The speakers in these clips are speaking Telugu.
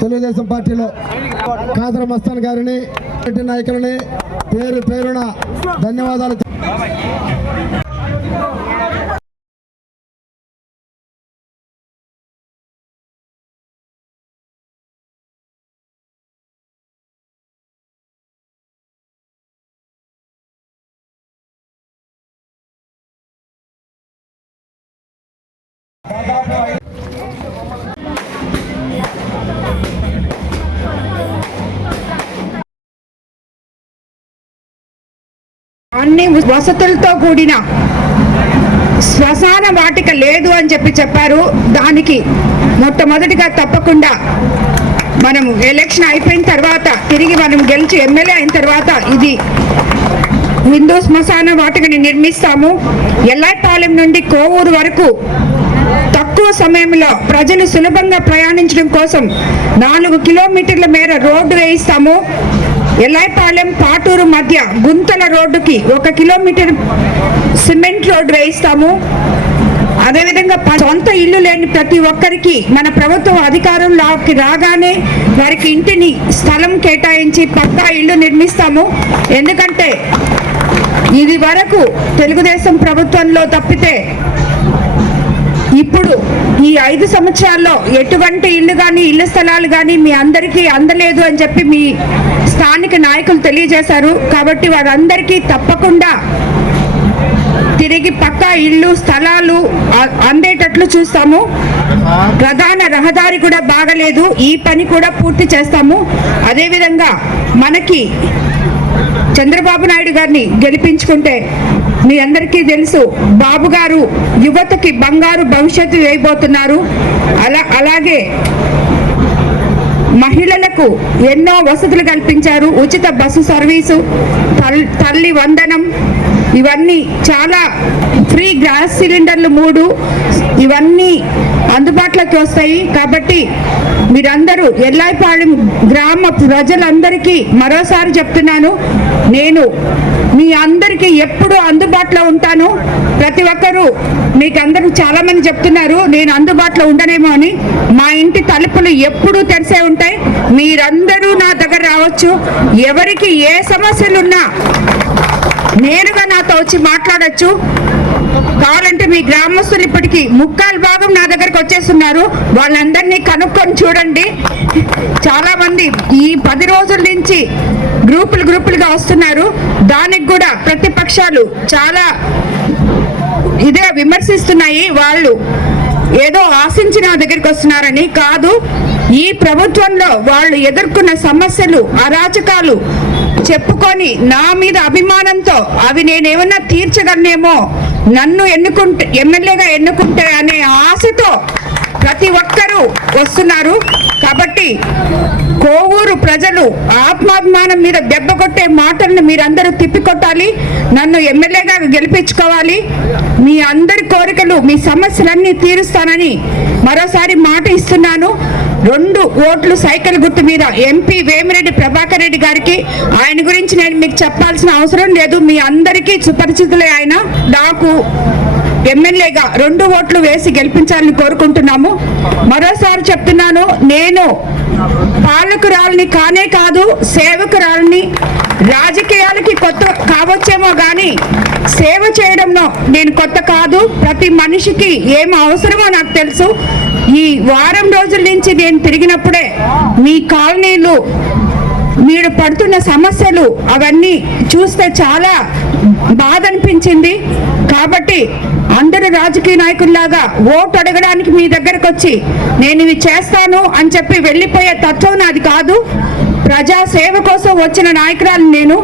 తెలుగుదేశం పార్టీలో కాదర మస్తాన్ గారిని పార్టీ నాయకులని పేరు పేరున ధన్యవాదాలు అన్ని వసతులతో కూడిన శ్మశాన వాటిక లేదు అని చెప్పి చెప్పారు. దానికి మొట్టమొదటిగా తప్పకుండా మనం ఎలక్షన్ అయిపోయిన తర్వాత తిరిగి మనం గెలిచి ఎమ్మెల్యే అయిన తర్వాత ఇది హిందూ శ్మశాన వాటికని నిర్మిస్తాము. ఎల్లాయిపాలెం నుండి కోవూరు వరకు తక్కువ సమయంలో ప్రజలు సులభంగా ప్రయాణించడం కోసం నాలుగు కిలోమీటర్ల మేర రోడ్డు వేయిస్తాము ఎల్లాయిపాలెం పాటూరు మధ్య గుంతల రోడ్డుకి ఒక కిలోమీటర్ సిమెంట్ రోడ్డు వేయిస్తాము. అదేవిధంగా సొంత ఇల్లు లేని ప్రతి ఒక్కరికి మన ప్రభుత్వం అధికారంలోకి రాగానే వారికి ఇంటిని స్థలం కేటాయించి పక్కా ఇల్లు నిర్మిస్తాము. ఎందుకంటే ఇది వరకు తెలుగుదేశం ప్రభుత్వంలో తప్పితే ఇప్పుడు ఈ ఐదు సంవత్సరాల్లో ఎటువంటి ఇల్లు కానీ ఇల్లు స్థలాలు కానీ మీ అందరికీ అందలేదు అని చెప్పి మీ స్థానిక నాయకులు తెలియజేశారు. కాబట్టి వారందరికీ తప్పకుండా తిరిగి పక్క ఇల్లు స్థలాలు అ- అందేటట్లు చూస్తాము. ప్రధాన రహదారి కూడా బాగలేదు. ఈ పని కూడా పూర్తి చేస్తాము. అదేవిధంగా మనకి చంద్రబాబు నాయుడు గారిని గెలిపించుకుంటే మీ అందరికీ తెలుసు బాబు గారు యువతకి బంగారు భవిష్యత్తు వేయబోతున్నారు. అలా అలాగే మహిళలకు ఎన్నో వసతులు కల్పించారు. ఉచిత బస్సు సర్వీసు తల్- తల్లి వందనం ఇవన్నీ చాలా ఫ్రీ గ్యాస్ సిలిండర్లు మూడు. ఇవన్నీ అందుబాటులోకి వస్తాయి. కాబట్టి మీరందరూ ఎల్లాయిపాళెం గ్రామ ప్రజలందరికీ మరోసారి చెప్తున్నాను. నేను మీ అందరికీ ఎప్పుడు అందుబాటులో ఉంటాను. ప్రతి ఒక్కరూ మీకు అందరూ చాలా మంది చెప్తున్నారు నేను అందుబాటులో ఉండనేమో అని. మా ఇంటి తలుపులు ఎప్పుడూ తెరిసే ఉంటాయి. మీరందరూ నా దగ్గర రావచ్చు. ఎవరికి ఏ సమస్యలున్నా నేరుగా నాతో వచ్చి మాట్లాడొచ్చు. కావాలంటే మీ గ్రామస్తులు ఇప్పటికీ ముక్కాలు భాగం నా దగ్గరకు వచ్చేస్తున్నారు. వాళ్ళందరినీ కనుక్కొని చూడండి. చాలా మంది ఈ పది రోజుల నుంచి గ్రూపులు గ్రూపులుగా వస్తున్నారు. దానికి కూడా ప్రతిపక్షాలు చాలా ఇదే విమర్శిస్తున్నాయి. వాళ్ళు ఏదో ఆశించిన దగ్గరికి వస్తున్నారని కాదు. ఈ ప్రభుత్వంలో వాళ్ళు ఎదుర్కొన్న సమస్యలు అరాచకాలు చెప్పుకొని నా మీద అభిమానంతో అవి నేనేమన్నా తీర్చగలనేమో నన్ను ఎన్నుకుంటే ఎమ్మెల్యేగా ఎన్నుకుంటే అనే ఆశతో ప్రతి ఒక్కరూ వస్తున్నారు. కాబట్టి కోవూరు ప్రజలు ఆత్మాభిమానం మీద దెబ్బ కొట్టే మాటలను మీరందరూ తిప్పికొట్టాలి. నన్ను ఎమ్మెల్యేగా గెలిపించుకోవాలి. మీ అందరి కోరికలు మీ సమస్యలన్నీ తీరుస్తానని మరోసారి మాట ఇస్తున్నాను. రెండు ఓట్లు సైకిల్ గుర్తు మీద ఎంపీ వేమిరెడ్డి ప్రభాకర్ రెడ్డి గారికి. ఆయన గురించి నేను మీకు చెప్పాల్సిన అవసరం లేదు. మీ అందరికీ సుపరిచితులే ఆయన. నాకు ఎమ్మెల్యేగా రెండు ఓట్లు వేసి గెలిపించాలని కోరుకుంటున్నాము. మరోసారి చెప్తున్నాను నేను పాలకురాలని కానే కాదు సేవకురాలని రాజకీయాలకి కొత్త కావచ్చేమో కానీ సేవ చేయడంలో నేను కొత్త కాదు. ప్రతి మనిషికి ఏం అవసరమో నాకు తెలుసు. ఈ వారం రోజుల నుంచి నేను తిరిగినప్పుడే మీ కాలనీలు మీరు పడుతున్న సమస్యలు అవన్నీ చూస్తే చాలా బాధ అనిపించింది. కాబట్టి అందరు రాజకీయ నాయకుల్లాగా ఓటు అడగడానికి మీ దగ్గరకు వచ్చి నేను ఇవి చేస్తాను అని చెప్పి వెళ్ళిపోయే తత్వం నాది కాదు. ప్రజా సేవ కోసం వచ్చిన నాయకురాలు నేను.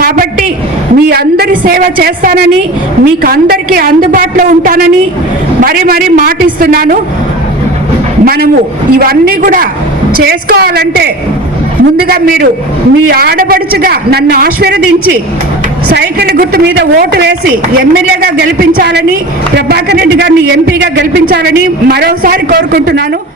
కాబట్టి మీ అందరి సేవ చేస్తానని మీకు అందరికీ అందుబాటులో ఉంటానని మరి మరి మాటిస్తున్నాను. మనము ఇవన్నీ కూడా చేసుకోవాలంటే ముందుగా మీరు మీ ఆడపడుచుగా నన్ను ఆశీర్వదించి సైకిల్ గుర్తు మీద ఓటు వేసి ఎమ్మెల్యేగా గెలిపించాలని ప్రభాకర్ రెడ్డి గారిని ఎంపీగా గెలిపించాలని మరోసారి కోరుకుంటున్నాను.